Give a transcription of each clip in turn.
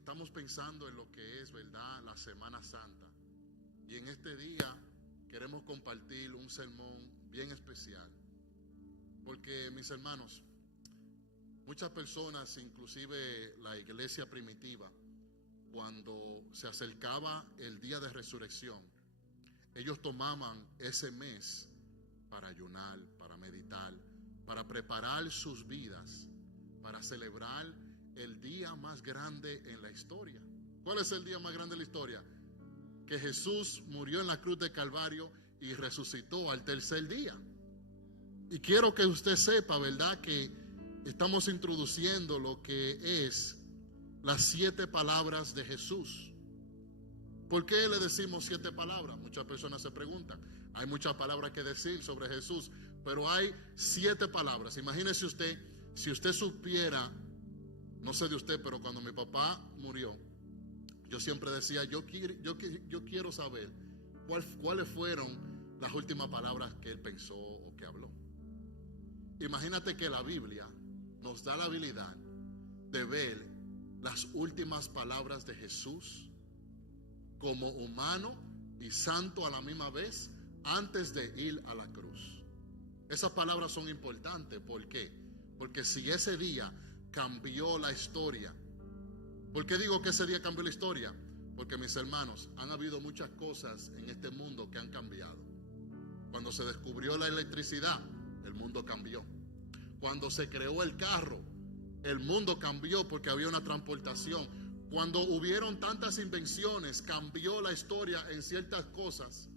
estamos pensando en lo que es, ¿verdad?, la Semana Santa. Y en este día queremos compartir un sermón bien especial. Porque, mis hermanos, muchas personas, inclusive la iglesia primitiva, cuando se acercaba el día de resurrección, ellos tomaban ese mes para ayunar, para meditar, para preparar sus vidas, para celebrar el día más grande en la historia. ¿Cuál es el día más grande de la historia? Que Jesús murió en la cruz de Calvario y resucitó al tercer día. Y quiero que usted sepa, ¿verdad?, que estamos introduciendo lo que es las 7 palabras de Jesús. ¿Por qué le decimos 7 palabras? Muchas personas se preguntan. Hay muchas palabras que decir sobre Jesús, pero hay 7 palabras. Imagínese usted, si usted supiera, no sé de usted, pero cuando mi papá murió, yo siempre decía, yo quiero saber cuáles fueron las últimas palabras que él pensó o que habló. Imagínate que la Biblia nos da la habilidad de ver las últimas palabras de Jesús como humano y santo a la misma vez antes de ir a la cruz. Esas palabras son importantes. ¿Por qué? Porque si ese día cambió la historia. ¿Por qué digo que ese día cambió la historia? Porque, mis hermanos, han habido muchas cosas en este mundo que han cambiado. Cuando se descubrió la electricidad, el mundo cambió. Cuando se creó el carro, el mundo cambió porque había una transportación. Cuando hubieron tantas invenciones, cambió la historia en ciertas cosas.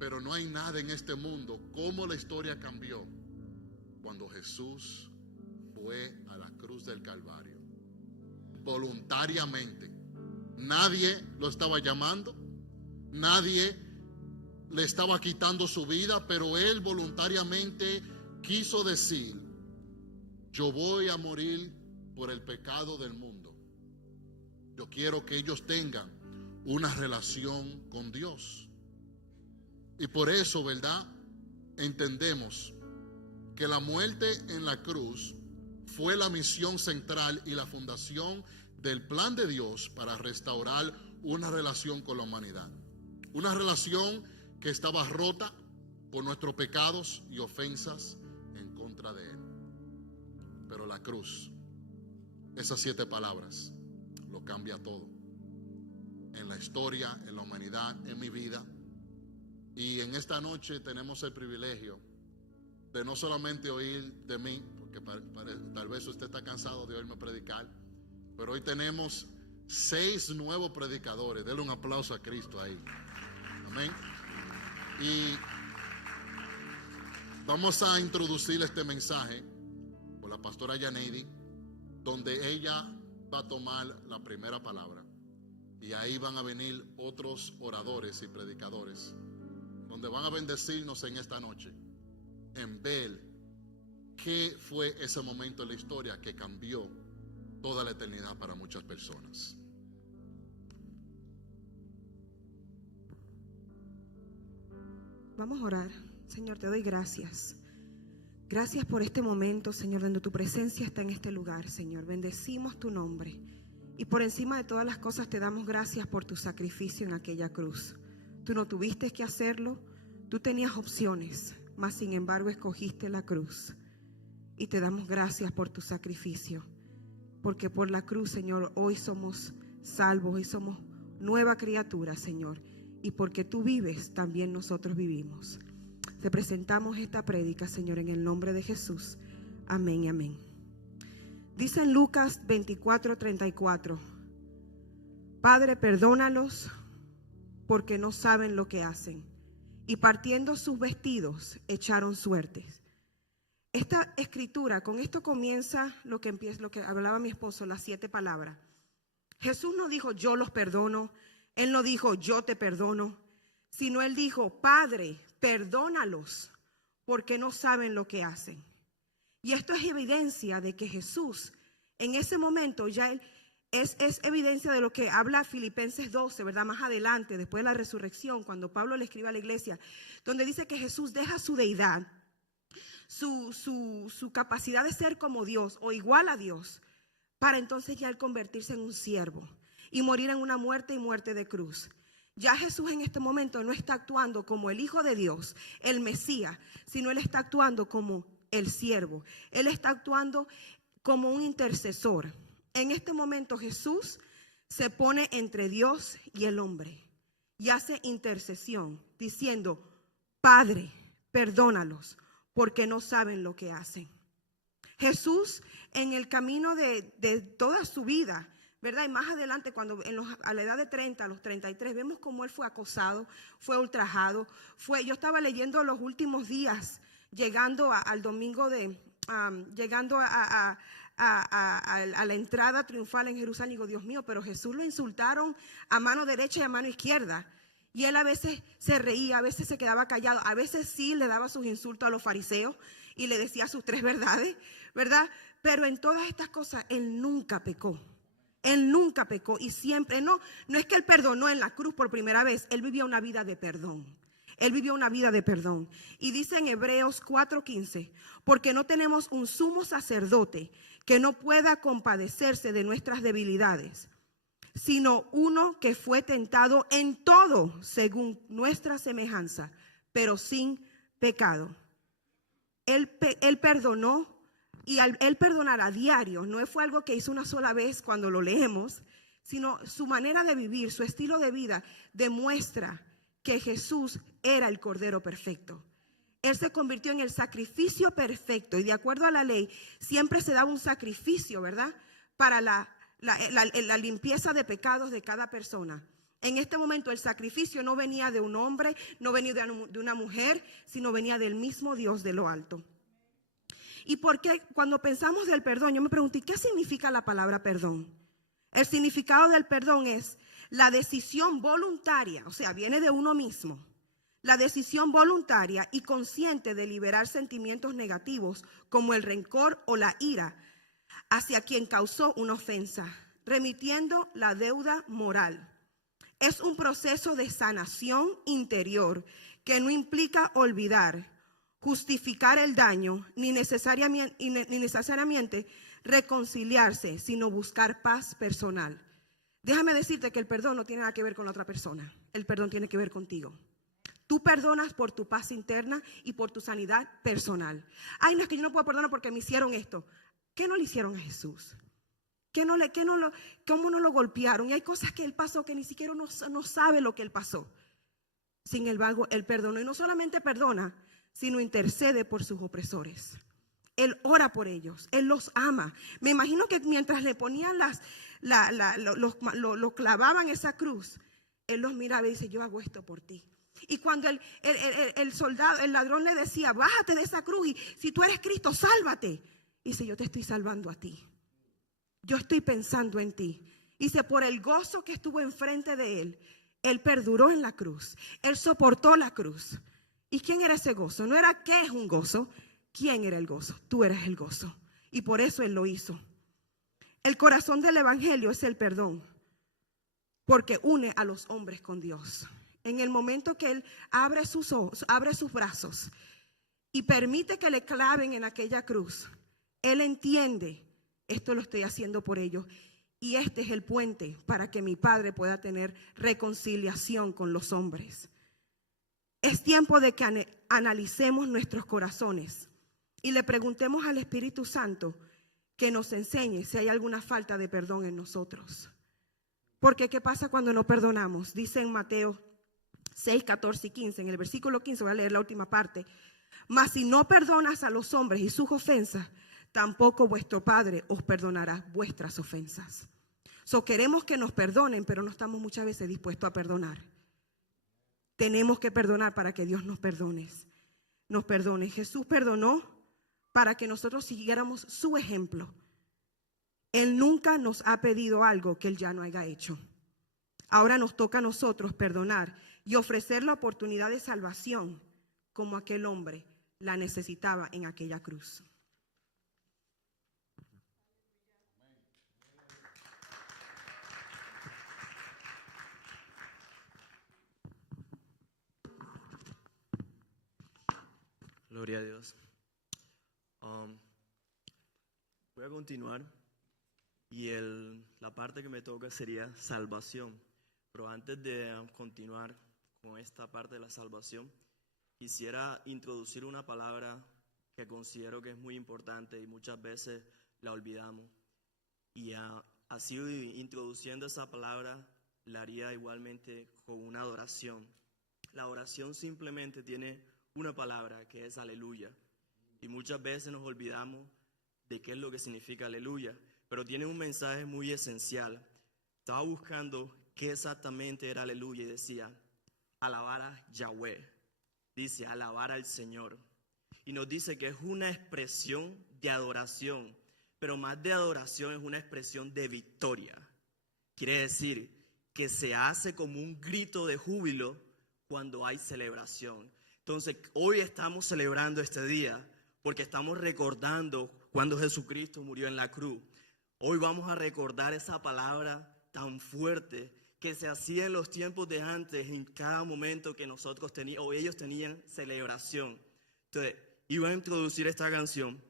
Pero no hay nada en este mundo como la historia cambió cuando Jesús fue a la cruz del Calvario. Voluntariamente. Nadie lo estaba llamando. Nadie le estaba quitando su vida, pero él voluntariamente quiso decir: yo voy a morir por el pecado del mundo. Yo quiero que ellos tengan una relación con Dios. Y por eso, ¿verdad?, entendemos que la muerte en la cruz fue la misión central y la fundación del plan de Dios para restaurar una relación con la humanidad. Una relación que estaba rota por nuestros pecados y ofensas en contra de Él. Pero la cruz, esas 7 palabras, lo cambia todo. En la historia, en la humanidad, en mi vida. Y en esta noche tenemos el privilegio de no solamente oír de mí, porque tal vez usted está cansado de oírme predicar, pero hoy tenemos 6 nuevos predicadores. Denle un aplauso a Cristo ahí. Amén. Y vamos a introducir este mensaje por la pastora Yaneidi, donde ella va a tomar la primera palabra. Y ahí van a venir otros oradores y predicadores, donde van a bendecirnos en esta noche, en ver qué fue ese momento en la historia que cambió toda la eternidad para muchas personas. Vamos a orar. Señor, te doy gracias. Gracias por este momento, Señor, donde tu presencia está en este lugar, Señor. Bendecimos tu nombre. Y por encima de todas las cosas te damos gracias por tu sacrificio en aquella cruz. Tú no tuviste que hacerlo, tú tenías opciones, mas sin embargo escogiste la cruz. Y te damos gracias por tu sacrificio, porque por la cruz, Señor, hoy somos salvos, hoy somos nueva criatura, Señor. Y porque tú vives, también nosotros vivimos. Te presentamos esta prédica, Señor, en el nombre de Jesús. Amén y amén. Dice en Lucas 24:34: Padre, perdónalos porque no saben lo que hacen. Y partiendo sus vestidos, echaron suertes. Esta escritura, con esto comienza lo que hablaba mi esposo, las 7 palabras. Jesús no dijo yo los perdono, Él no dijo yo te perdono, sino Él dijo: Padre, perdónalos porque no saben lo que hacen. Y esto es evidencia de que Jesús en ese momento ya Él es evidencia de lo que habla Filipenses 12, ¿verdad? Más adelante, después de la resurrección, cuando Pablo le escribe a la iglesia, donde dice que Jesús deja su deidad, su capacidad de ser como Dios o igual a Dios, para entonces ya él convertirse en un siervo y morir en una muerte y muerte de cruz. Ya Jesús en este momento no está actuando como el Hijo de Dios, el Mesías, sino él está actuando como el siervo. Él está actuando como un intercesor. En este momento Jesús se pone entre Dios y el hombre y hace intercesión diciendo: Padre, perdónalos porque no saben lo que hacen. Jesús en el camino de toda su vida, ¿verdad? Y más adelante, cuando a la edad de 30, a los 33, vemos cómo él fue acosado, fue ultrajado. Yo estaba leyendo los últimos días, llegando al domingo llegando a la entrada triunfal en Jerusalén. Y digo, Dios mío, pero Jesús lo insultaron a mano derecha y a mano izquierda. Y él a veces se reía, a veces se quedaba callado, a veces sí le daba sus insultos a los fariseos y le decía sus 3 verdades, ¿verdad? Pero en todas estas cosas él nunca pecó. Él nunca pecó y siempre, no es que él perdonó en la cruz por primera vez, él vivía una vida de perdón. Él vivió una vida de perdón. Y dice en Hebreos 4:15, porque no tenemos un sumo sacerdote que no pueda compadecerse de nuestras debilidades, sino uno que fue tentado en todo según nuestra semejanza, pero sin pecado. Él perdonó, y al él perdonar a diario, no fue algo que hizo una sola vez cuando lo leemos, sino su manera de vivir, su estilo de vida demuestra que Jesús era el Cordero perfecto. Él se convirtió en el sacrificio perfecto y de acuerdo a la ley siempre se daba un sacrificio, ¿verdad? Para la limpieza de pecados de cada persona. En este momento el sacrificio no venía de un hombre, no venía de una mujer, sino venía del mismo Dios de lo alto. ¿Y por qué? Cuando pensamos del perdón, yo me pregunté, ¿qué significa la palabra perdón? El significado del perdón es la decisión voluntaria, o sea, viene de uno mismo. La decisión voluntaria y consciente de liberar sentimientos negativos como el rencor o la ira hacia quien causó una ofensa, remitiendo la deuda moral. Es un proceso de sanación interior que no implica olvidar, justificar el daño, ni necesariamente reconciliarse, sino buscar paz personal. Déjame decirte que el perdón no tiene nada que ver con la otra persona. El perdón tiene que ver contigo. Tú perdonas por tu paz interna y por tu sanidad personal. Ay, no, es que yo no puedo perdonar porque me hicieron esto. ¿Qué no le hicieron a Jesús? ¿Cómo no lo golpearon? Y hay cosas que él pasó que ni siquiera no sabe lo que él pasó. Sin embargo, él perdonó. Y no solamente perdona, sino intercede por sus opresores. Él ora por ellos, él los ama. Me imagino que mientras le ponían lo clavaban esa cruz, él los miraba y dice, yo hago esto por ti. Y cuando el soldado, el ladrón le decía, bájate de esa cruz y si tú eres Cristo, sálvate. Dice, yo te estoy salvando a ti. Yo estoy pensando en ti. Dice, por el gozo que estuvo enfrente de él, él perduró en la cruz. Él soportó la cruz. ¿Y quién era ese gozo? No era qué es un gozo. ¿Quién era el gozo? Tú eras el gozo. Y por eso él lo hizo. El corazón del evangelio es el perdón, porque une a los hombres con Dios. En el momento que él abre sus brazos y permite que le claven en aquella cruz, él entiende, esto lo estoy haciendo por ellos. Y este es el puente para que mi Padre pueda tener reconciliación con los hombres. Es tiempo de que analicemos nuestros corazones y le preguntemos al Espíritu Santo que nos enseñe si hay alguna falta de perdón en nosotros. Porque ¿qué pasa cuando no perdonamos? Dice en Mateo 6, 14 y 15, en el versículo 15, voy a leer la última parte. Mas si no perdonas a los hombres y sus ofensas, tampoco vuestro Padre os perdonará vuestras ofensas. Queremos que nos perdonen, pero no estamos muchas veces dispuestos a perdonar. Tenemos que perdonar para que Dios nos perdone. Jesús perdonó para que nosotros siguiéramos su ejemplo. Él nunca nos ha pedido algo que Él ya no haya hecho. Ahora nos toca a nosotros perdonar y ofrecer la oportunidad de salvación como aquel hombre la necesitaba en aquella cruz. Gloria a Dios. Voy a continuar Y la parte que me toca sería salvación. Pero antes de continuar con esta parte de la salvación, quisiera introducir una palabra que considero que es muy importante y muchas veces la olvidamos. Y así introduciendo esa palabra, la haría igualmente con una adoración. La oración simplemente tiene una palabra que es aleluya. Y muchas veces nos olvidamos de qué es lo que significa aleluya. Pero tiene un mensaje muy esencial. Estaba buscando qué exactamente era aleluya y decía, alabar a Yahweh. Dice, alabar al Señor. Y nos dice que es una expresión de adoración. Pero más de adoración es una expresión de victoria. Quiere decir que se hace como un grito de júbilo cuando hay celebración. Entonces, hoy estamos celebrando este día porque estamos recordando cuando Jesucristo murió en la cruz. Hoy vamos a recordar esa palabra tan fuerte que se hacía en los tiempos de antes, en cada momento que nosotros teníamos, o ellos tenían celebración. Entonces, iba a introducir esta canción.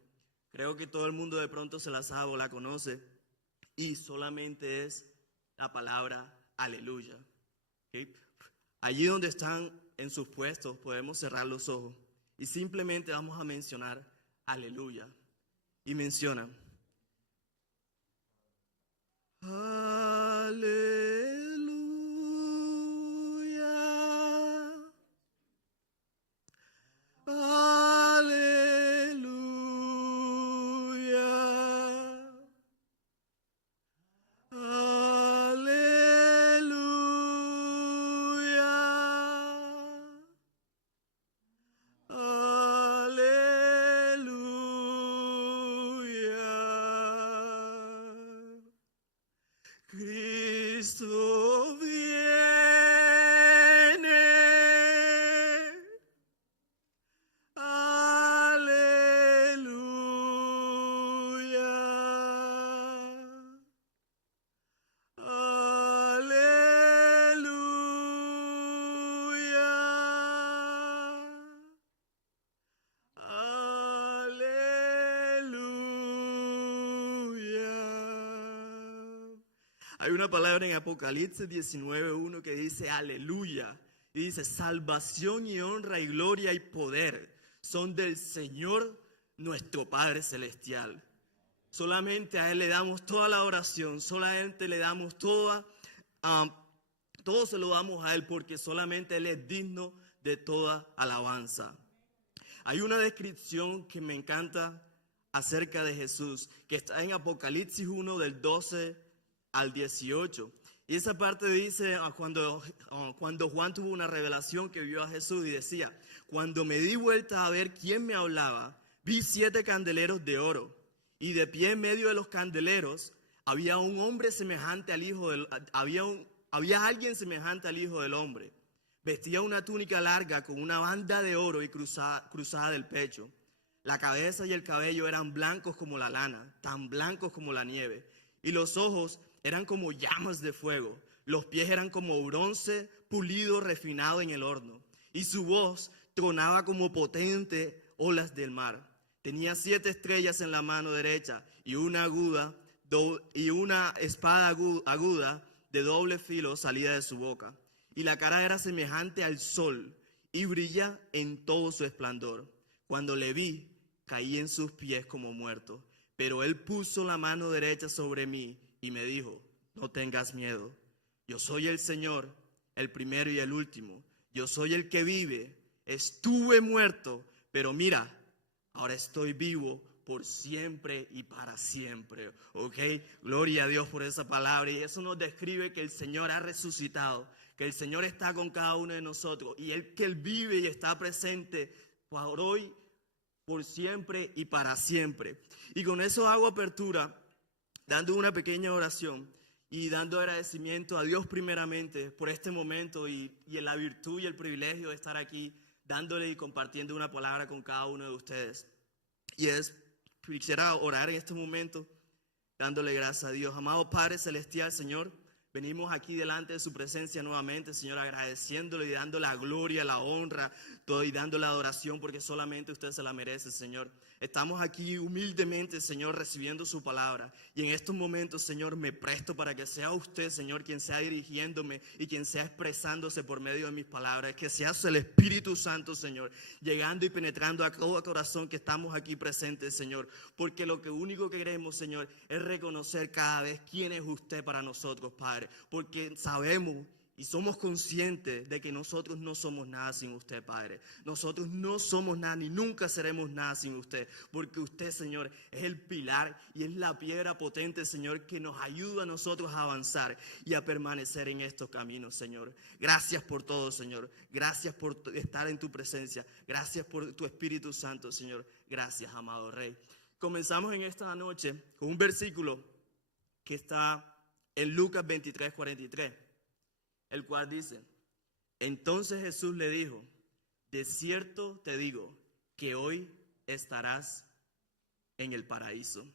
Creo que todo el mundo de pronto se la sabe o la conoce. Y solamente es la palabra aleluya. ¿Okay? Allí donde están en sus puestos podemos cerrar los ojos. Y simplemente vamos a mencionar aleluya. Y mencionan. Aleluya. Aleluya. Cristo viene, aleluya, aleluya, aleluya. Hay una palabra en Apocalipsis 19:1 que dice aleluya. Y dice salvación y honra y gloria y poder son del Señor nuestro Padre Celestial. Solamente a Él le damos toda la oración, solamente le damos todo se lo damos a Él porque solamente Él es digno de toda alabanza. Hay una descripción que me encanta acerca de Jesús que está en Apocalipsis 1 del 12 al 18. Y esa parte dice cuando Juan tuvo una revelación que vio a Jesús y decía, cuando me di vuelta a ver quién me hablaba, vi 7 candeleros de oro y de pie en medio de los candeleros había un hombre semejante al hijo del, había alguien semejante al Hijo del Hombre. Vestía una túnica larga con una banda de oro y cruzada del pecho. La cabeza y el cabello eran blancos como la lana, tan blancos como la nieve. Y los ojos eran como llamas de fuego. Los pies eran como bronce pulido, refinado en el horno. Y su voz tronaba como potentes olas del mar. Tenía 7 estrellas en la mano derecha y una espada aguda de doble filo salida de su boca. Y la cara era semejante al sol y brilla en todo su esplendor. Cuando le vi, caí en sus pies como muerto. Pero él puso la mano derecha sobre mí y me dijo, no tengas miedo. Yo soy el Señor, el primero y el último. Yo soy el que vive. Estuve muerto, pero mira, ahora estoy vivo por siempre y para siempre. ¿Ok? Gloria a Dios por esa palabra. Y eso nos describe que el Señor ha resucitado, que el Señor está con cada uno de nosotros y que Él vive y está presente por hoy, por siempre y para siempre. Y con eso hago apertura, dando una pequeña oración y dando agradecimiento a Dios primeramente por este momento y en la virtud y el privilegio de estar aquí, dándole y compartiendo una palabra con cada uno de ustedes. Y quisiera orar en este momento, dándole gracias a Dios. Amado Padre Celestial, Señor, Venimos aquí delante de su presencia nuevamente, Señor, agradeciéndole y dando la gloria, la honra, todo, y dando la adoración, porque solamente usted se la merece, Señor. Estamos aquí humildemente, Señor, recibiendo su palabra. Y en estos momentos, Señor, me presto para que sea usted, Señor, quien sea dirigiéndome y quien sea expresándose por medio de mis palabras. Que sea el Espíritu Santo, Señor, llegando y penetrando a todo corazón que estamos aquí presentes, Señor. Porque lo único que queremos, Señor, es reconocer cada vez quién es usted para nosotros, Padre. Porque sabemos y somos conscientes de que nosotros no somos nada sin usted, Padre. Nosotros no somos nada ni nunca seremos nada sin usted. Porque usted, Señor, es el pilar y es la piedra potente, Señor, que nos ayuda a nosotros a avanzar y a permanecer en estos caminos, Señor. Gracias por todo, Señor. Gracias por estar en tu presencia. Gracias por tu Espíritu Santo, Señor. Gracias, amado Rey. Comenzamos en esta noche con un versículo que está en Lucas 23:43. El cual dice: entonces Jesús le dijo, de cierto te digo que hoy estarás en el paraíso.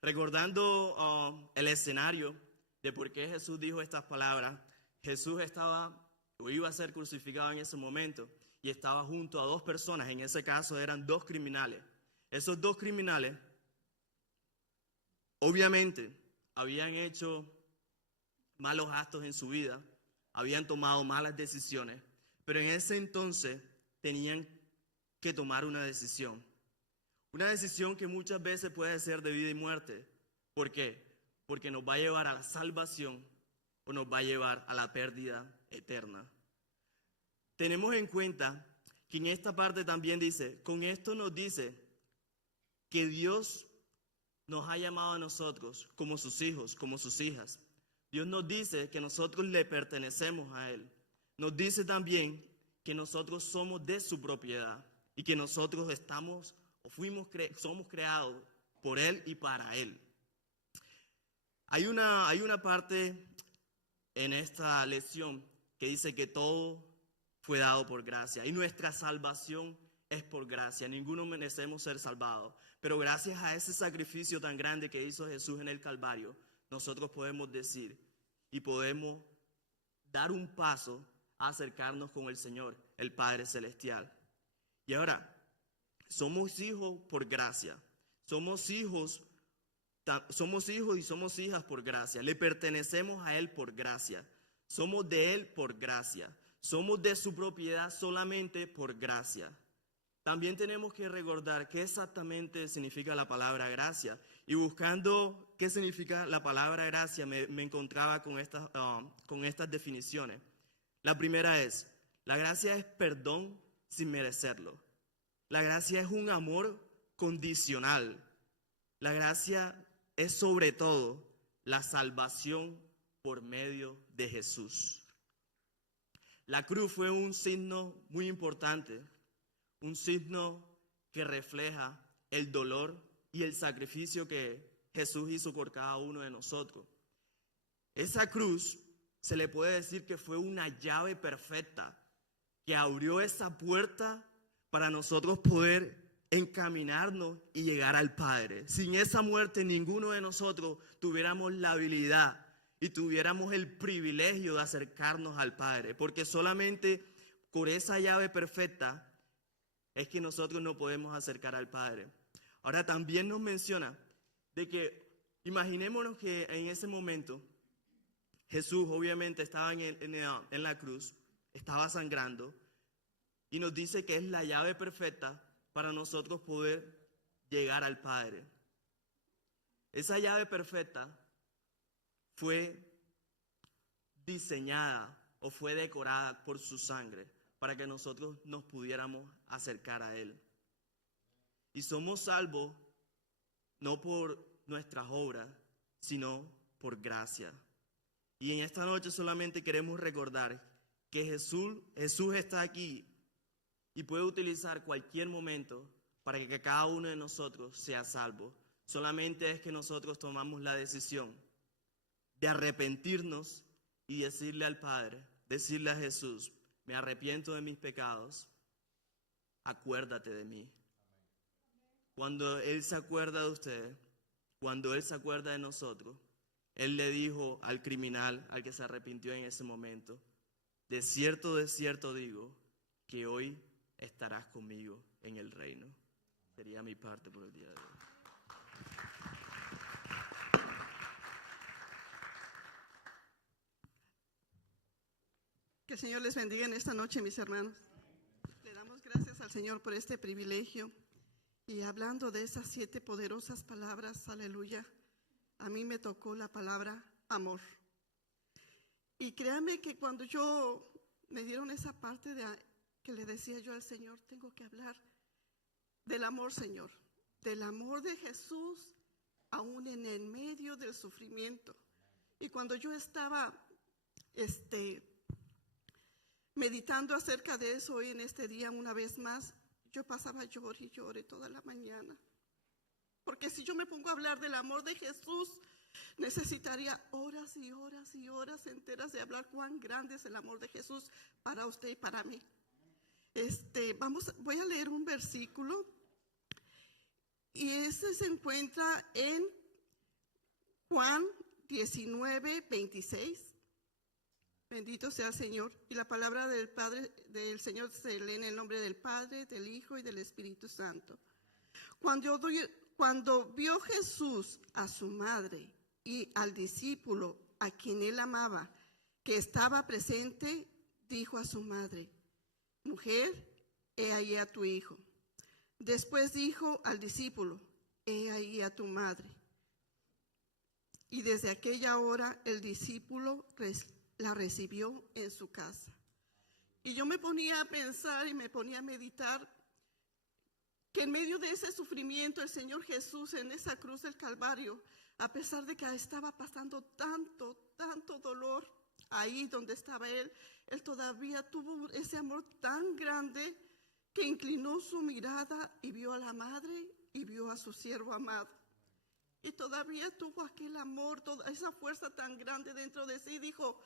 Recordando el escenario de por qué Jesús dijo estas palabras, Jesús iba a ser crucificado en ese momento y estaba junto a dos personas, en ese caso eran dos criminales. Esos dos criminales obviamente habían hecho malos actos en su vida, habían tomado malas decisiones, pero en ese entonces tenían que tomar una decisión que muchas veces puede ser de vida y muerte. ¿Por qué? Porque nos va a llevar a la salvación o nos va a llevar a la pérdida eterna. Tenemos en cuenta que en esta parte también dice, con esto nos dice que Dios nos ha llamado a nosotros como sus hijos, como sus hijas. Dios nos dice que nosotros le pertenecemos a Él. Nos dice también que nosotros somos de su propiedad y que nosotros somos creados por Él y para Él. Hay una parte en esta lección que dice que todo fue dado por gracia y nuestra salvación es por gracia. Ninguno merecemos ser salvados, pero gracias a ese sacrificio tan grande que hizo Jesús en el Calvario, nosotros podemos decir y podemos dar un paso a acercarnos con el Señor, el Padre Celestial. Y ahora, somos hijos por gracia. Somos hijos y somos hijas por gracia. Le pertenecemos a Él por gracia. Somos de Él por gracia. Somos de su propiedad solamente por gracia. También tenemos que recordar qué exactamente significa la palabra gracia. Y buscando qué significa la palabra gracia, me encontraba con estas definiciones. La primera es, la gracia es perdón sin merecerlo. La gracia es un amor condicional. La gracia es sobre todo la salvación por medio de Jesús. La cruz fue un signo muy importante, un signo que refleja el dolor y el sacrificio que Jesús hizo por cada uno de nosotros. Esa cruz se le puede decir que fue una llave perfecta que abrió esa puerta para nosotros poder encaminarnos y llegar al Padre. Sin esa muerte ninguno de nosotros tuviéramos la habilidad y tuviéramos el privilegio de acercarnos al Padre, porque solamente por esa llave perfecta es que nosotros nos podemos acercar al Padre. Ahora también nos menciona de que imaginémonos que en ese momento Jesús obviamente estaba en la cruz, estaba sangrando y nos dice que es la llave perfecta para nosotros poder llegar al Padre. Esa llave perfecta fue diseñada o fue decorada por su sangre para que nosotros nos pudiéramos acercar a Él. Y somos salvos no por nuestras obras, sino por gracia. Y en esta noche solamente queremos recordar que Jesús está aquí y puede utilizar cualquier momento para que cada uno de nosotros sea salvo. Solamente es que nosotros tomamos la decisión de arrepentirnos y decirle al Padre, decirle a Jesús, me arrepiento de mis pecados, acuérdate de mí. Cuando Él se acuerda de usted, cuando Él se acuerda de nosotros, Él le dijo al criminal, al que se arrepintió en ese momento, de cierto digo, que hoy estarás conmigo en el reino. Sería mi parte por el día de hoy. Que el Señor les bendiga en esta noche, mis hermanos. Le damos gracias al Señor por este privilegio. Y hablando de esas 7 poderosas palabras, aleluya, a mí me tocó la palabra amor. Y créanme que cuando me dieron esa parte que le decía yo al Señor, tengo que hablar del amor, Señor, del amor de Jesús, aún en el medio del sufrimiento. Y cuando yo estaba meditando acerca de eso hoy en este día una vez más, yo pasaba llore y llore toda la mañana. Porque si yo me pongo a hablar del amor de Jesús, necesitaría horas y horas y horas enteras de hablar cuán grande es el amor de Jesús para usted y para mí. Voy a leer un versículo y ese se encuentra en Juan 19:26. Bendito sea el Señor. Y la palabra del Señor se lee en el nombre del Padre, del Hijo y del Espíritu Santo. Cuando vio Jesús a su madre y al discípulo a quien él amaba, que estaba presente, dijo a su madre: mujer, he ahí a tu hijo. Después dijo al discípulo: he ahí a tu madre. Y desde aquella hora el discípulo la recibió en su casa. Y yo me ponía a pensar y me ponía a meditar que en medio de ese sufrimiento el Señor Jesús en esa cruz del Calvario, a pesar de que estaba pasando tanto dolor ahí donde estaba Él todavía tuvo ese amor tan grande que inclinó su mirada y vio a la madre y vio a su siervo amado. Y todavía tuvo aquel amor, toda esa fuerza tan grande dentro de sí. Dijo: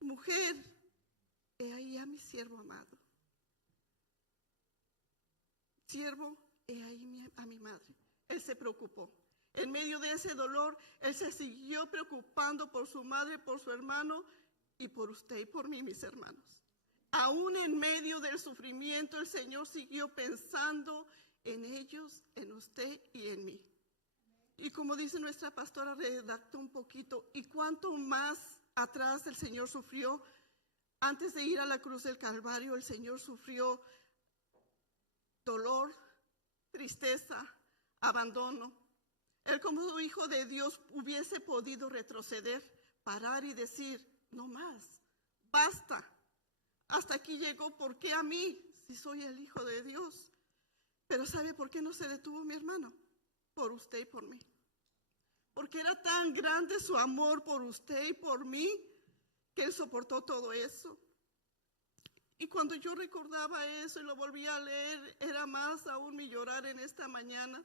mujer, he ahí a mi siervo amado. Siervo, he ahí a mi madre. Él se preocupó. En medio de ese dolor, él se siguió preocupando por su madre, por su hermano y por usted y por mí, mis hermanos. Aún en medio del sufrimiento, el Señor siguió pensando en ellos, en usted y en mí. Y como dice nuestra pastora, redactó un poquito, y cuánto más atrás el Señor sufrió. Antes de ir a la cruz del Calvario, el Señor sufrió dolor, tristeza, abandono. Él, como hijo de Dios, hubiese podido retroceder, parar y decir: no más, basta, hasta aquí llegó. ¿Por qué a mí, si soy el hijo de Dios? Pero ¿sabe por qué no se detuvo, mi hermano? Por usted y por mí. Porque era tan grande su amor por usted y por mí, que Él soportó todo eso. Y cuando yo recordaba eso y lo volví a leer, era más aún mi llorar en esta mañana.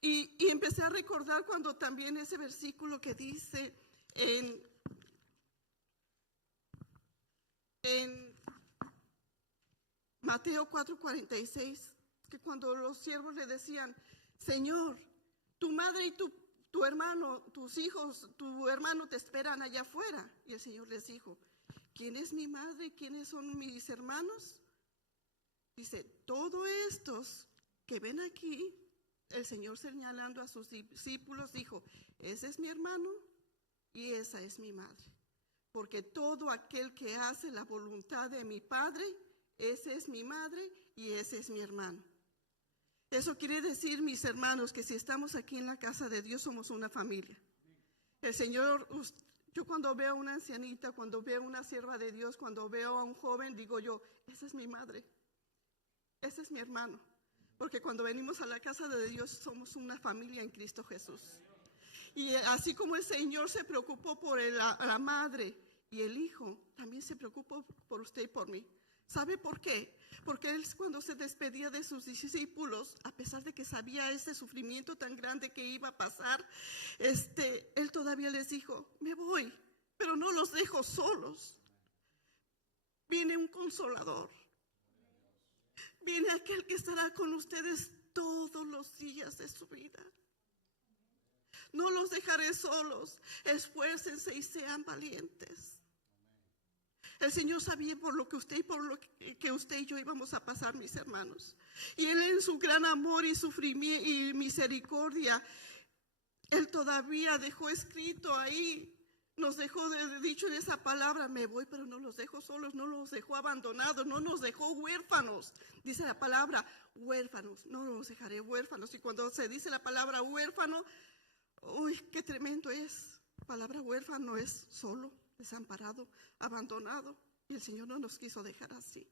Y empecé a recordar cuando también ese versículo que dice en Mateo 4:46, que cuando los siervos le decían: Señor, tu madre y tu hermano, tus hijos, tu hermano te esperan allá afuera. Y el Señor les dijo: ¿quién es mi madre y quiénes son mis hermanos? Dice: todos estos que ven aquí, el Señor señalando a sus discípulos dijo: ese es mi hermano y esa es mi madre. Porque todo aquel que hace la voluntad de mi Padre, ese es mi madre y ese es mi hermano. Eso quiere decir, mis hermanos, que si estamos aquí en la casa de Dios, somos una familia. El Señor, yo cuando veo a una ancianita, cuando veo a una sierva de Dios, cuando veo a un joven, digo yo: esa es mi madre, ese es mi hermano. Porque cuando venimos a la casa de Dios, somos una familia en Cristo Jesús. Y así como el Señor se preocupó por la madre y el hijo, también se preocupó por usted y por mí. ¿Sabe por qué? Porque Él, cuando se despedía de sus discípulos, a pesar de que sabía ese sufrimiento tan grande que iba a pasar, Él todavía les dijo: me voy, pero no los dejo solos. Viene un consolador. Viene aquel que estará con ustedes todos los días de su vida. No los dejaré solos. Esfuércense y sean valientes. El Señor sabía por lo que usted y yo íbamos a pasar, mis hermanos. Y Él, en su gran amor y sufrimiento y misericordia, Él todavía dejó escrito ahí, nos dejó dicho en esa palabra: me voy, pero no los dejo solos, no los dejó abandonados, no nos dejó huérfanos. Dice la palabra huérfanos, no los dejaré huérfanos. Y cuando se dice la palabra huérfano, uy, qué tremendo es. La palabra huérfano es solo, desamparado, abandonado. Y el Señor no nos quiso dejar así.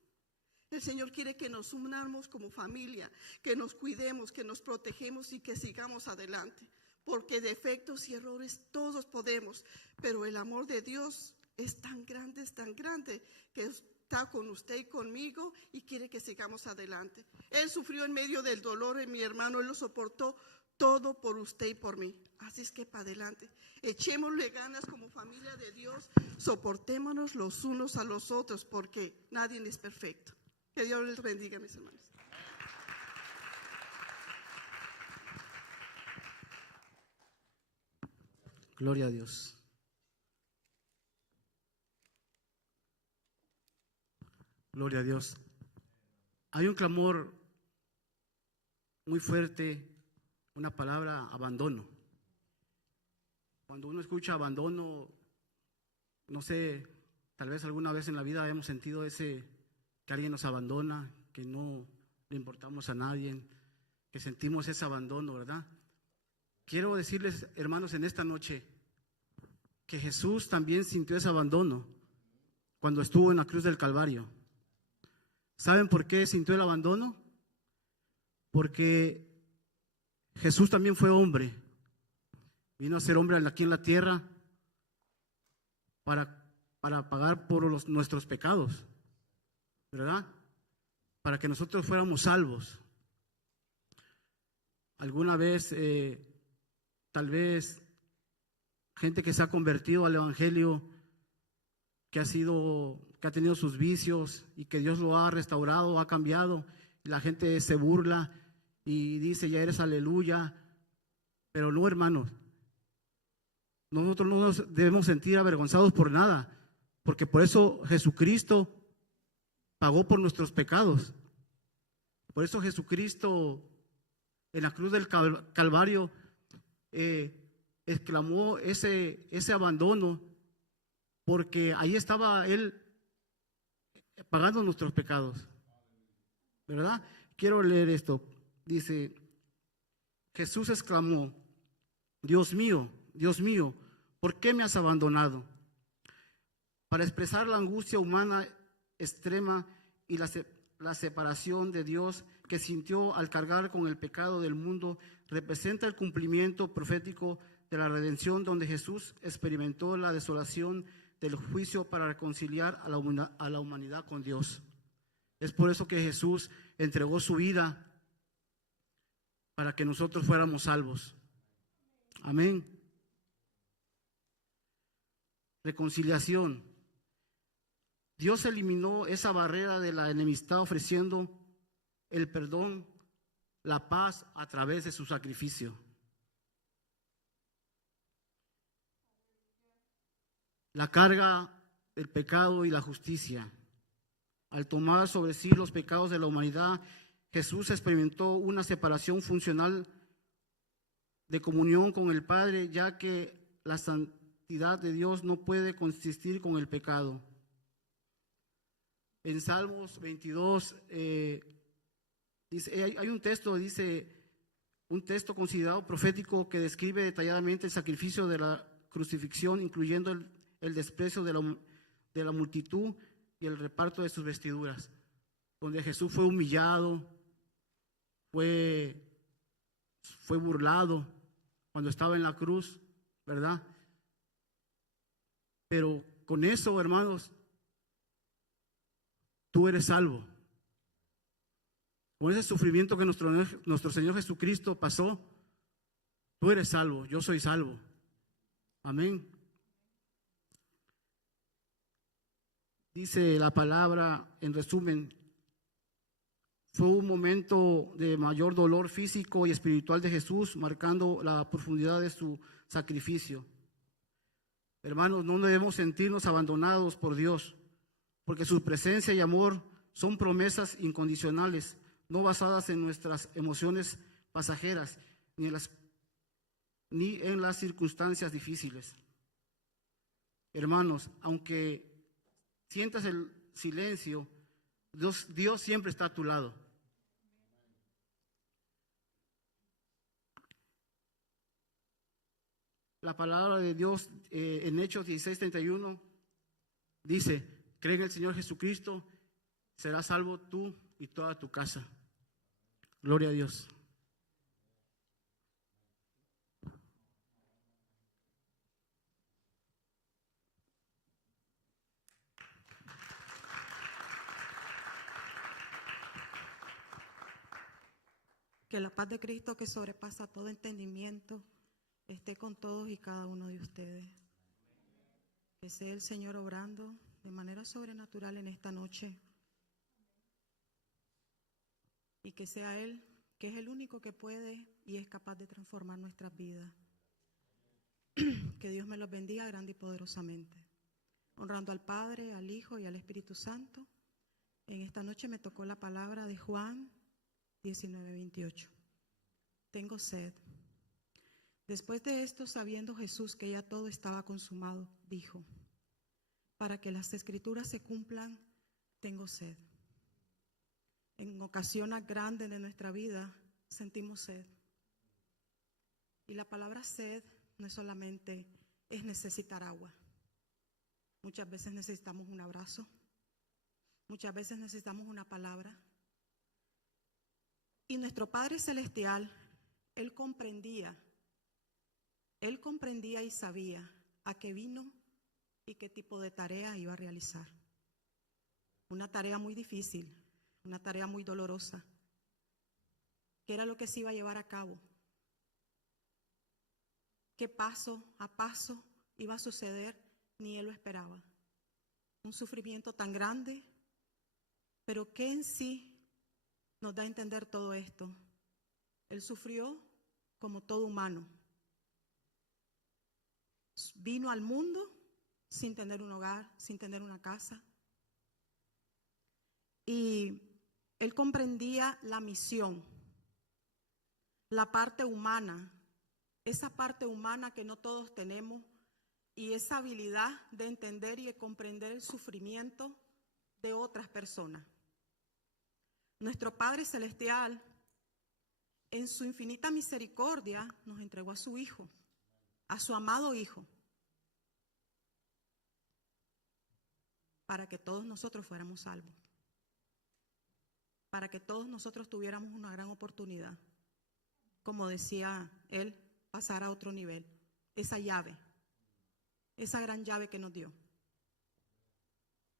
El Señor quiere que nos unamos como familia, que nos cuidemos, que nos protegemos y que sigamos adelante. Porque defectos y errores todos podemos, pero el amor de Dios es tan grande, que está con usted y conmigo y quiere que sigamos adelante. Él sufrió en medio del dolor, mi hermano, Él lo soportó todo por usted y por mí. Así es que para adelante, echémosle ganas como familia de Dios, soportémonos los unos a los otros, porque nadie es perfecto. Que Dios les bendiga, mis hermanos. Gloria a Dios. Gloria a Dios. Hay un clamor muy fuerte, una palabra: abandono. Cuando uno escucha abandono, no sé, tal vez alguna vez en la vida hemos sentido que alguien nos abandona, que no le importamos a nadie, que sentimos ese abandono, ¿verdad? Quiero decirles, hermanos, en esta noche que Jesús también sintió ese abandono cuando estuvo en la cruz del Calvario. ¿Saben por qué sintió el abandono? Porque Jesús también fue hombre. Vino a ser hombre aquí en la tierra para pagar por nuestros pecados, ¿verdad? Para que nosotros fuéramos salvos. Alguna vez, tal vez, gente que se ha convertido al evangelio, que ha tenido sus vicios y que Dios lo ha restaurado, ha cambiado, y la gente se burla y dice: ya eres aleluya. Pero no, hermanos, nosotros no nos debemos sentir avergonzados por nada, porque por eso Jesucristo pagó por nuestros pecados. Por eso Jesucristo en la cruz del Calvario exclamó ese abandono, porque ahí estaba Él pagando nuestros pecados, ¿verdad? Quiero leer esto. Dice: Jesús exclamó: Dios mío, ¿por qué me has abandonado? Para expresar la angustia humana extrema y la separación de Dios que sintió al cargar con el pecado del mundo, representa el cumplimiento profético de la redención, donde Jesús experimentó la desolación del juicio para reconciliar a la humanidad con Dios. Es por eso que Jesús entregó su vida para que nosotros fuéramos salvos. Amén. Reconciliación. Dios eliminó esa barrera de la enemistad ofreciendo el perdón, la paz a través de su sacrificio. La carga del pecado y la justicia. Al tomar sobre sí los pecados de la humanidad, Jesús experimentó una separación funcional de comunión con el Padre, ya que la santidad de Dios no puede coexistir con el pecado. En Salmos 22 hay un texto considerado profético que describe detalladamente el sacrificio de la crucifixión, incluyendo el desprecio de la multitud y el reparto de sus vestiduras, donde Jesús fue humillado, fue burlado cuando estaba en la cruz, ¿verdad? Pero con eso, hermanos, tú eres salvo. Con ese sufrimiento que nuestro Señor Jesucristo pasó, tú eres salvo, yo soy salvo. Amén. Dice la palabra, en resumen, Fue un momento de mayor dolor físico y espiritual de Jesús, marcando la profundidad de su sacrificio. Hermanos, no debemos sentirnos abandonados por Dios, porque su presencia y amor son promesas incondicionales, no basadas en nuestras emociones pasajeras, ni en las circunstancias difíciles. Hermanos, aunque sientas el silencio, Dios siempre está a tu lado. La palabra de Dios en Hechos 16:31 dice: cree en el Señor Jesucristo, serás salvo tú y toda tu casa. Gloria a Dios. Que la paz de Cristo, que sobrepasa todo entendimiento, esté con todos y cada uno de ustedes. Que sea el Señor obrando de manera sobrenatural en esta noche. Y que sea Él, que es el único que puede y es capaz de transformar nuestras vidas. Que Dios me los bendiga grande y poderosamente. Honrando al Padre, al Hijo y al Espíritu Santo. En esta noche me tocó la palabra de Juan 19:28. Tengo sed. Después de esto, sabiendo Jesús que ya todo estaba consumado, dijo: para que las Escrituras se cumplan, tengo sed. En ocasiones grandes de nuestra vida sentimos sed. Y la palabra sed no es solamente es necesitar agua. Muchas veces necesitamos un abrazo. Muchas veces necesitamos una palabra. Y nuestro Padre Celestial, Él comprendía y sabía a qué vino y qué tipo de tarea iba a realizar. Una tarea muy difícil, una tarea muy dolorosa, que era lo que se iba a llevar a cabo. Que paso a paso iba a suceder, ni Él lo esperaba. Un sufrimiento tan grande, pero que en sí nos da a entender todo esto. Él sufrió como todo humano. Vino al mundo sin tener un hogar, sin tener una casa. Y Él comprendía la misión, la parte humana, esa parte humana que no todos tenemos, y esa habilidad de entender y de comprender el sufrimiento de otras personas. Nuestro Padre Celestial, en su infinita misericordia, nos entregó a su Hijo, a su amado Hijo, para que todos nosotros fuéramos salvos, para que todos nosotros tuviéramos una gran oportunidad, como decía Él, pasar a otro nivel, esa llave, esa gran llave que nos dio.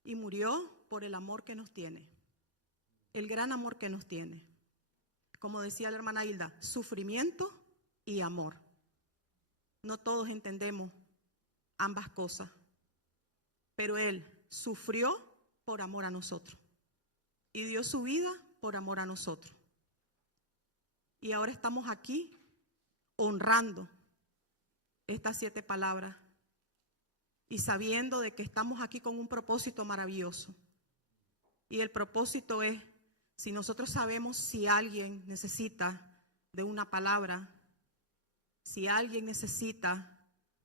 Y murió por el amor que nos tiene, el gran amor que nos tiene. Como decía la hermana Hilda, sufrimiento y amor. No todos entendemos ambas cosas, pero Él sufrió por amor a nosotros y dio su vida por amor a nosotros. Y ahora estamos aquí honrando estas 7 palabras y sabiendo de que estamos aquí con un propósito maravilloso. Y el propósito es, si nosotros sabemos si alguien necesita de una palabra, si alguien necesita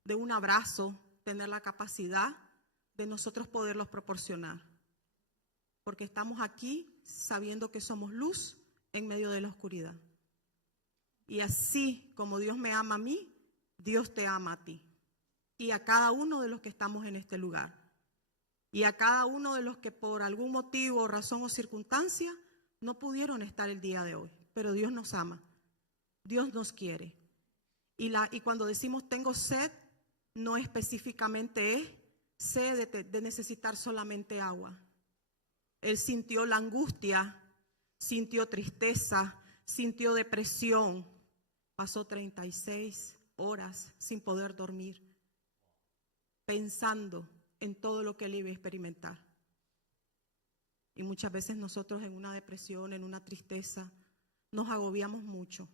de un abrazo, tener la capacidad de nosotros poderlos proporcionar. Porque estamos aquí sabiendo que somos luz en medio de la oscuridad. Y así como Dios me ama a mí, Dios te ama a ti. Y a cada uno de los que estamos en este lugar. Y a cada uno de los que por algún motivo, razón o circunstancia no pudieron estar el día de hoy. Pero Dios nos ama. Dios nos quiere. Y cuando decimos tengo sed, no específicamente es sed de necesitar solamente agua. Él sintió la angustia, sintió tristeza, sintió depresión. Pasó 36 horas sin poder dormir, pensando en todo lo que él iba a experimentar. Y muchas veces nosotros en una depresión, en una tristeza, nos agobiamos mucho.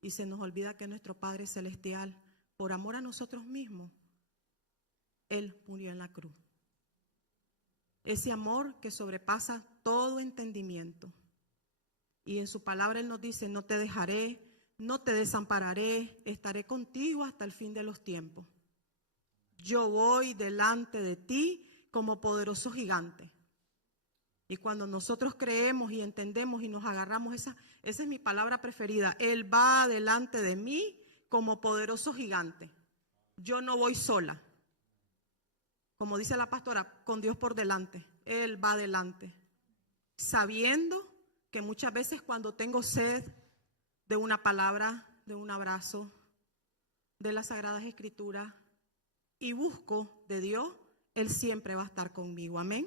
Y se nos olvida que nuestro Padre Celestial, por amor a nosotros mismos, Él murió en la cruz. Ese amor que sobrepasa todo entendimiento. Y en su palabra Él nos dice, no te dejaré, no te desampararé, estaré contigo hasta el fin de los tiempos. Yo voy delante de ti como poderoso gigante. Y cuando nosotros creemos y entendemos y nos agarramos, esa es mi palabra preferida. Él va delante de mí como poderoso gigante. Yo no voy sola. Como dice la pastora, con Dios por delante. Él va delante. Sabiendo que muchas veces cuando tengo sed de una palabra, de un abrazo, de las Sagradas Escrituras, y busco de Dios, Él siempre va a estar conmigo. Amén.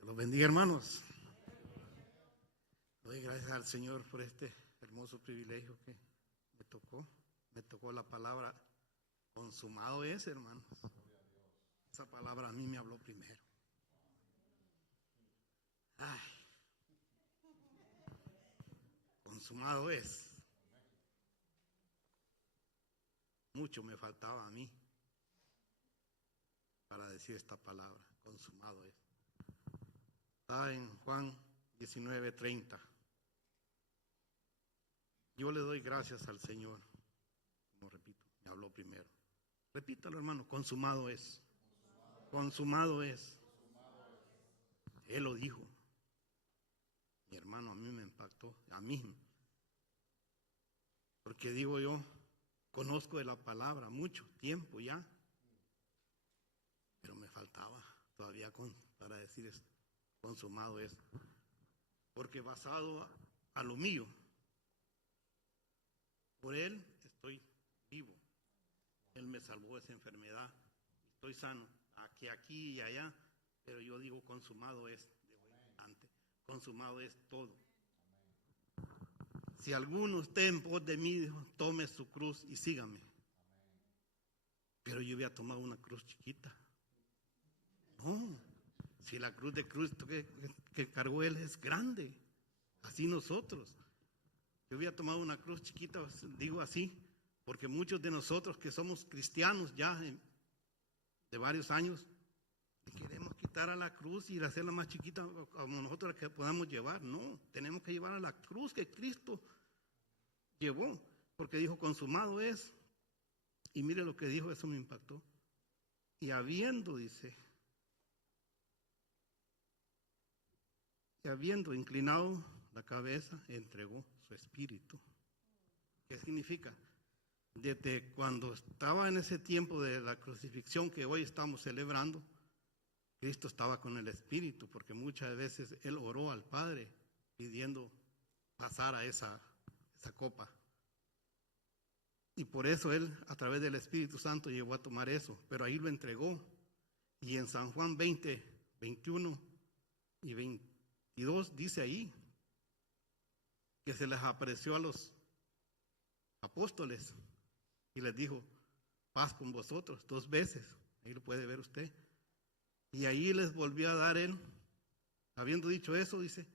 Que los bendiga, hermanos. Doy gracias al Señor por este hermoso privilegio que me tocó. Me tocó la palabra consumado es, hermanos. Esa palabra a mí me habló primero. Ay, consumado es. Mucho me faltaba a mí para decir esta palabra, consumado es. Está en Juan 19:30. Yo le doy gracias al Señor, como repito, me habló primero. Repítalo, hermano, consumado es. Consumado es. Él lo dijo. Mi hermano, a mí me impactó, a mí. Porque digo yo, conozco de la palabra mucho tiempo ya, pero me faltaba todavía para decir esto. Consumado es. Porque basado a lo mío, por Él estoy vivo. Él me salvó de esa enfermedad. Estoy sano, aquí y allá, pero yo digo consumado es de hoy en adelante. Consumado es todo. Si alguno esté en pos de mí, tome su cruz y sígame. Pero yo había tomado una cruz chiquita. No, si la cruz de Cristo que cargó Él es grande, así nosotros. Yo había tomado una cruz chiquita, digo así, porque muchos de nosotros que somos cristianos ya de varios años, queremos quitar a la cruz y hacerla más chiquita como nosotros la que podamos llevar. No, tenemos que llevar a la cruz que Cristo llevó, porque dijo consumado es. Y mire lo que dijo, eso me impactó. Y habiendo, dice, y habiendo inclinado la cabeza, entregó su espíritu. ¿Qué significa? Desde cuando estaba en ese tiempo de la crucifixión que hoy estamos celebrando, Cristo estaba con el Espíritu, porque muchas veces Él oró al Padre pidiendo pasar a esa copa. Y por eso Él, a través del Espíritu Santo, llegó a tomar eso, pero ahí lo entregó. Y en San Juan 20, 21 y 22 dice ahí que se les apareció a los apóstoles y les dijo, paz con vosotros, 2 veces, ahí lo puede ver usted. Y ahí les volvió a dar Él, habiendo dicho eso, dice,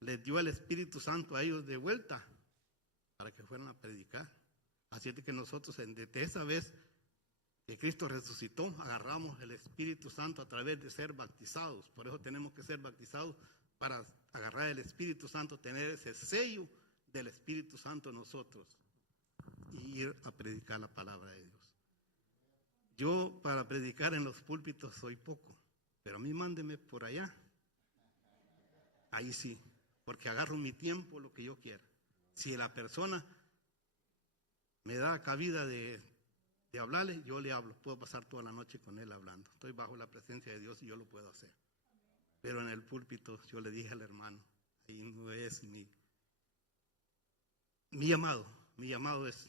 les dio el Espíritu Santo a ellos de vuelta para que fueran a predicar. Así es que nosotros desde esa vez que Cristo resucitó, agarramos el Espíritu Santo a través de ser bautizados. Por eso tenemos que ser bautizados para agarrar el Espíritu Santo, tener ese sello del Espíritu Santo en nosotros y ir a predicar la palabra de Dios. Yo para predicar en los púlpitos soy poco, pero a mí mándeme por allá. Ahí sí, porque agarro mi tiempo lo que yo quiera. Si la persona me da cabida de hablarle, yo le hablo. Puedo pasar toda la noche con él hablando. Estoy bajo la presencia de Dios y yo lo puedo hacer. Pero en el púlpito yo le dije al hermano, ahí no es mi llamado. Mi llamado es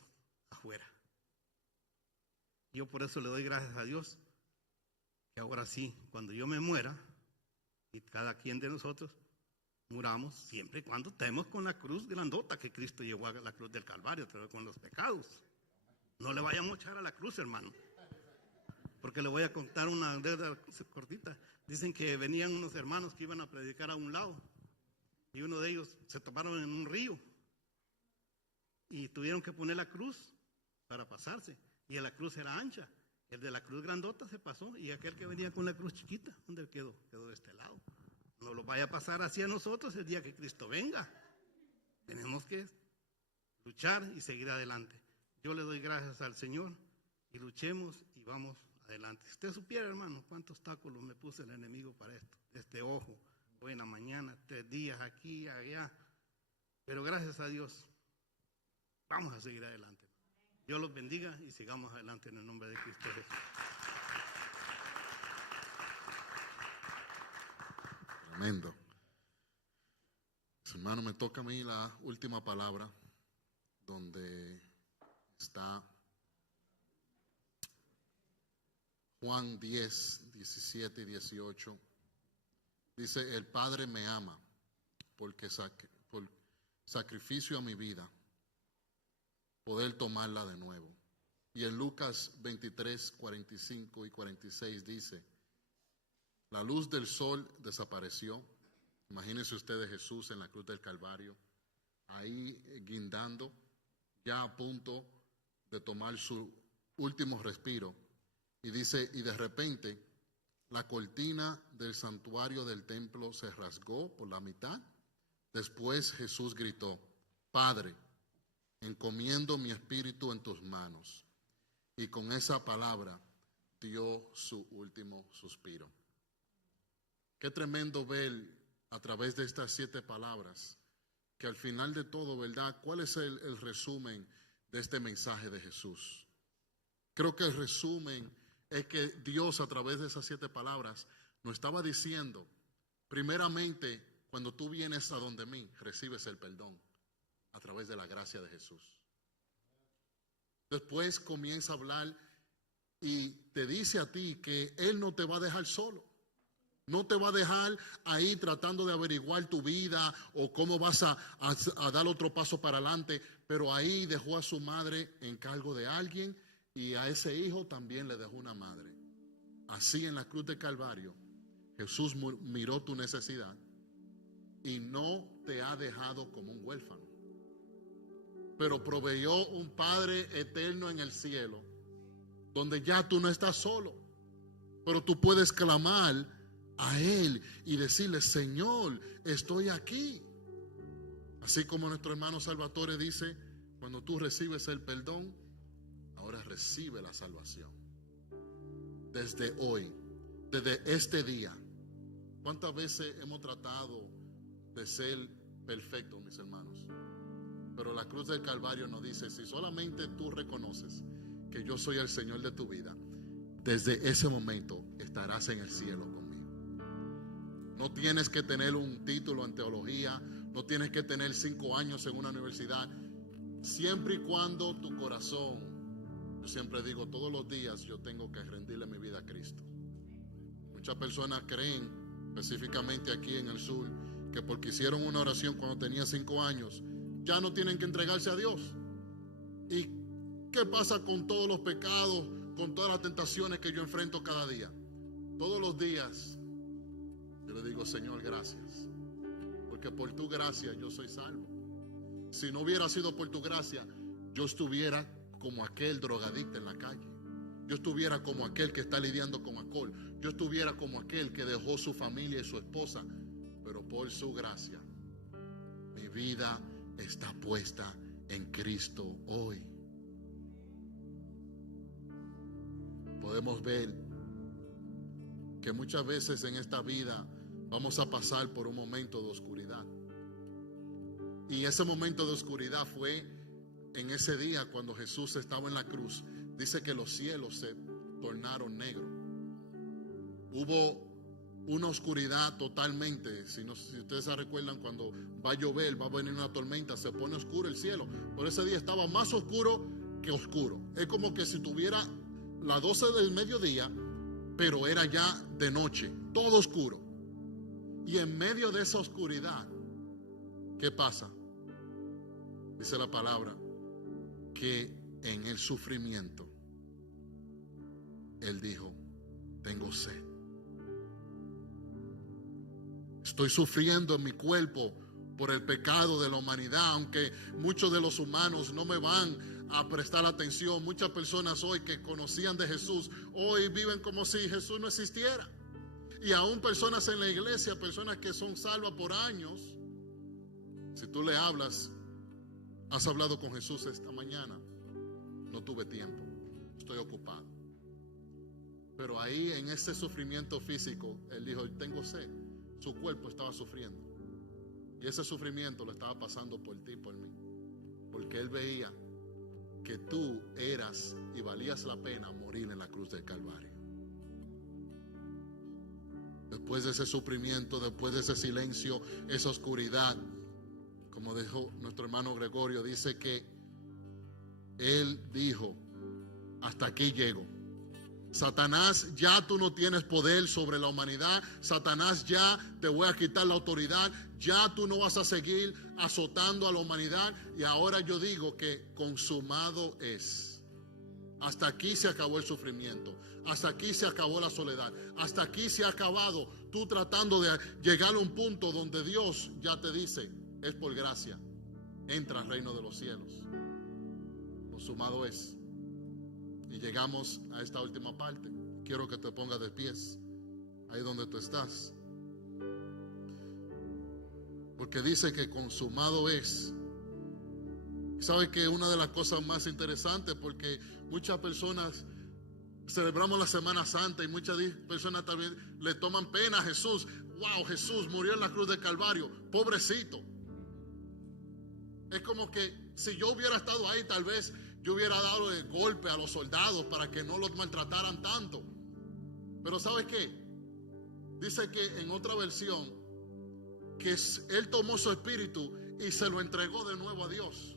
afuera. Yo por eso le doy gracias a Dios que ahora sí, cuando yo me muera, Y cada quien de nosotros muramos siempre y cuando estemos con la cruz grandota que Cristo llevó a la cruz del Calvario, con los pecados. No le vayamos a echar a la cruz, hermano. Porque le voy a contar una anécdota cortita. Dicen que venían unos hermanos que iban a predicar a un lado. Y uno de ellos se toparon en un río. Y tuvieron que poner la cruz para pasarse. Y la cruz era ancha. El de la cruz grandota se pasó. Y aquel que venía con la cruz chiquita, ¿dónde quedó? Quedó de este lado. No lo vaya a pasar así a nosotros el día que Cristo venga. Tenemos que luchar y seguir adelante. Yo le doy gracias al Señor y luchemos y vamos adelante. Si usted supiera, hermano, cuántos obstáculos me puso el enemigo para esto. Este ojo, hoy en la mañana, 3 días aquí, allá. Pero gracias a Dios, vamos a seguir adelante. Dios los bendiga y sigamos adelante en el nombre de Cristo Jesús. Tremendo. Hermano, me toca a mí la última palabra, donde está Juan 10, 17 y 18. Dice, el Padre me ama porque por sacrificio a mi vida, poder tomarla de nuevo. Y en Lucas 23, 45 y 46 dice, la luz del sol desapareció. Imagínense ustedes Jesús en la cruz del Calvario, ahí guindando, ya a punto de tomar su último respiro. Y dice, y de repente la cortina del santuario del templo se rasgó por la mitad. Después Jesús gritó, Padre, encomiendo mi espíritu en tus manos. Y con esa palabra dio su último suspiro. Qué tremendo ver a través de estas 7 palabras, que al final de todo, ¿verdad? ¿Cuál es el resumen de este mensaje de Jesús? Creo que el resumen es que Dios a través de esas 7 palabras nos estaba diciendo, primeramente, cuando tú vienes a donde mí, recibes el perdón a través de la gracia de Jesús. Después comienza a hablar y te dice a ti que Él no te va a dejar solo. No te va a dejar ahí tratando de averiguar tu vida o cómo vas a dar otro paso para adelante, pero ahí dejó a su madre en cargo de alguien y a ese hijo también le dejó una madre. Así en la cruz de Calvario, Jesús miró tu necesidad y no te ha dejado como un huérfano, pero proveyó un Padre eterno en el cielo, donde ya tú no estás solo, pero tú puedes clamar a Él y decirle, Señor, estoy aquí. Así como nuestro hermano Salvatore dice, cuando tú recibes el perdón, ahora recibe la salvación. Desde hoy, desde este día, ¿cuántas veces hemos tratado de ser perfectos, mis hermanos? Pero la cruz del Calvario nos dice, si solamente tú reconoces que yo soy el Señor de tu vida, desde ese momento estarás en el cielo conmigo. No tienes que tener un título en teología, no tienes que tener 5 años en una universidad, siempre y cuando tu corazón, yo siempre digo, todos los días yo tengo que rendirle mi vida a Cristo. Muchas personas creen, específicamente aquí en el sur, que porque hicieron una oración cuando tenía 5 años, ya no tienen que entregarse a Dios. ¿Y qué pasa con todos los pecados, con todas las tentaciones que yo enfrento cada día? Todos los días yo le digo, Señor, gracias, porque por tu gracia yo soy salvo. Si no hubiera sido por tu gracia, yo estuviera como aquel drogadicto en la calle. Yo estuviera como aquel que está lidiando con alcohol. Yo estuviera como aquel que dejó su familia y su esposa. Pero por su gracia, mi vida está puesta en Cristo hoy. Podemos ver que muchas veces en esta vida vamos a pasar por un momento de oscuridad. Y ese momento de oscuridad fue en ese día cuando Jesús estaba en la cruz. Dice que los cielos se tornaron negros. Hubo una oscuridad totalmente. Si ustedes se recuerdan, cuando va a llover, va a venir una tormenta, se pone oscuro el cielo. Por ese día estaba más oscuro que oscuro. Es como que si tuviera las 12 del mediodía, pero era ya de noche, todo oscuro. Y en medio de esa oscuridad, ¿qué pasa? Dice la palabra que en el sufrimiento Él dijo: tengo sed. Estoy sufriendo en mi cuerpo por el pecado de la humanidad, aunque muchos de los humanos no me van a prestar atención. Muchas personas hoy que conocían de Jesús, hoy viven como si Jesús no existiera. Y aún personas en la iglesia, personas que son salvas por años, si tú le hablas, has hablado con Jesús esta mañana, no tuve tiempo, estoy ocupado. Pero ahí en ese sufrimiento físico, Él dijo: tengo sed. Su cuerpo estaba sufriendo. Y ese sufrimiento lo estaba pasando por ti y por mí. Porque Él veía que tú eras y valías la pena morir en la cruz del Calvario. Después de ese sufrimiento, después de ese silencio, esa oscuridad, como dijo nuestro hermano Gregorio, dice que Él dijo: hasta aquí llego. Satanás, ya tú no tienes poder sobre la humanidad. Satanás, ya te voy a quitar la autoridad. Ya tú no vas a seguir azotando a la humanidad. Y ahora yo digo que consumado es. Hasta aquí se acabó el sufrimiento. Hasta aquí se acabó la soledad. Hasta aquí se ha acabado tú tratando de llegar a un punto donde Dios ya te dice: es por gracia. Entra al reino de los cielos. Consumado es. Y llegamos a esta última parte. Quiero que te pongas de pies ahí donde tú estás, porque dice que consumado es. ¿Sabe que una de las cosas más interesantes? Porque muchas personas celebramos la Semana Santa y muchas personas también le toman pena a Jesús. Wow, Jesús murió en la cruz del Calvario, pobrecito. Es como que si yo hubiera estado ahí, tal vez yo hubiera dado el golpe a los soldados para que no los maltrataran tanto. Pero ¿sabe qué? Dice que en otra versión, que Él tomó su espíritu y se lo entregó de nuevo a Dios.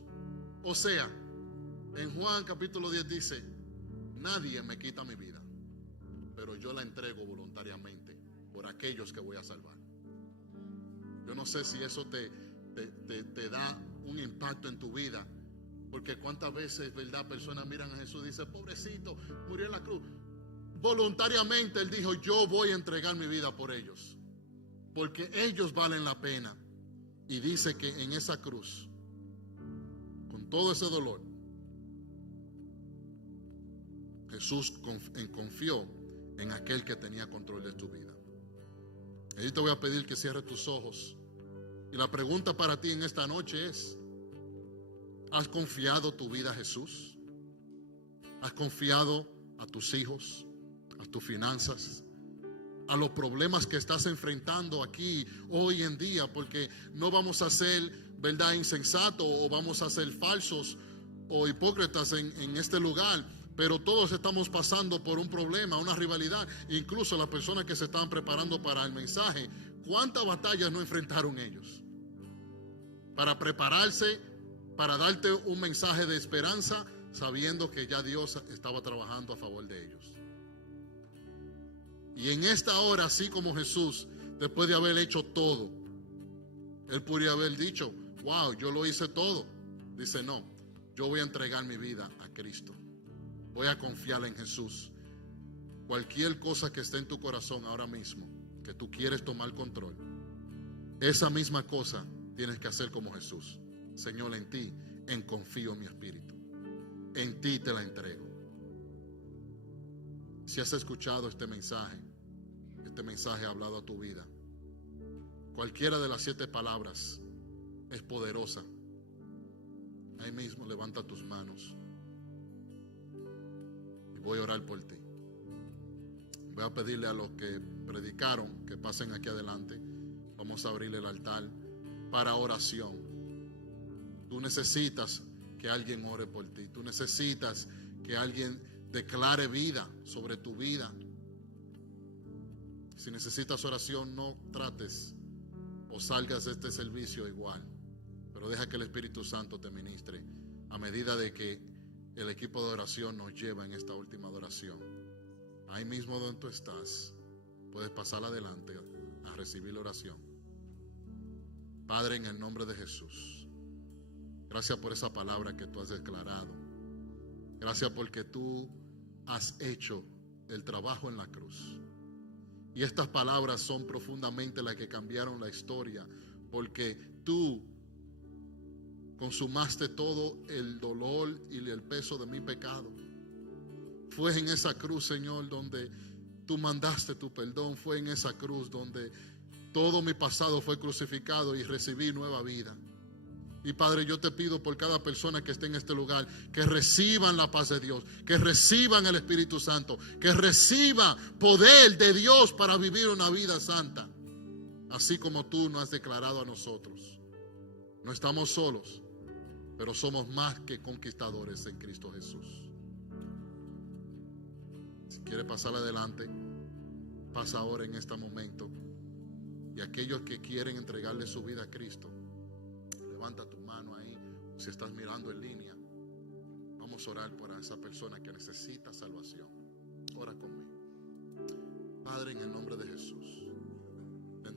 O sea, en Juan capítulo 10 dice: nadie me quita mi vida, pero yo la entrego voluntariamente por aquellos que voy a salvar. Yo no sé si eso te da un impacto en tu vida. Porque cuántas veces, ¿verdad?, personas miran a Jesús y dicen: pobrecito, murió en la cruz. Voluntariamente Él dijo: yo voy a entregar mi vida por ellos, porque ellos valen la pena. Y dice que en esa cruz, con todo ese dolor, Jesús confió en aquel que tenía control de tu vida. Y te voy a pedir que cierres tus ojos. Y la pregunta para ti en esta noche es: ¿has confiado tu vida a Jesús? ¿Has confiado a tus hijos, a tus finanzas, a los problemas que estás enfrentando aquí hoy en día? Porque no vamos a ser, ¿verdad?, insensatos o vamos a ser falsos o hipócritas en este lugar. Pero todos estamos pasando por un problema, una rivalidad. Incluso las personas que se estaban preparando para el mensaje, ¿cuántas batallas no enfrentaron ellos? Para prepararse, para darte un mensaje de esperanza, sabiendo que ya Dios estaba trabajando a favor de ellos. Y en esta hora, así como Jesús, después de haber hecho todo, Él podría haber dicho: wow, yo lo hice todo. Dice: no, yo voy a entregar mi vida a Cristo. Voy a confiar en Jesús. Cualquier cosa que esté en tu corazón ahora mismo, que tú quieres tomar control, esa misma cosa tienes que hacer como Jesús. Señor, en ti confío mi espíritu. En ti te la entrego. Si has escuchado este mensaje ha hablado a tu vida. Cualquiera de las 7 palabras es poderosa. Ahí mismo levanta tus manos y voy a orar por ti. Voy a pedirle a los que predicaron que pasen aquí adelante. Vamos a abrir el altar para oración. Tú necesitas que alguien ore por ti. Tú necesitas que alguien declare vida sobre tu vida. Si necesitas oración, no trates o salgas de este servicio igual, pero deja que el Espíritu Santo te ministre a medida de que el equipo de oración nos lleva en esta última adoración. Ahí mismo donde tú estás, puedes pasar adelante a recibir la oración. Padre, en el nombre de Jesús, gracias por esa palabra que tú has declarado. Gracias porque tú has hecho el trabajo en la cruz. Y estas palabras son profundamente las que cambiaron la historia, porque tú consumaste todo el dolor y el peso de mi pecado. Fue en esa cruz, Señor, donde tú mandaste tu perdón. Fue en esa cruz donde todo mi pasado fue crucificado y recibí nueva vida. Y Padre, yo te pido por cada persona que esté en este lugar, que reciban la paz de Dios, que reciban el Espíritu Santo, que reciban poder de Dios para vivir una vida santa, así como tú nos has declarado a nosotros. No estamos solos, pero somos más que conquistadores en Cristo Jesús. Si quiere pasar adelante, pasa ahora en este momento. Y aquellos que quieren entregarle su vida a Cristo, levanta tu mano ahí. Si estás mirando en línea, vamos a orar por esa persona que necesita salvación. Ora conmigo. Padre, en el nombre de Jesús,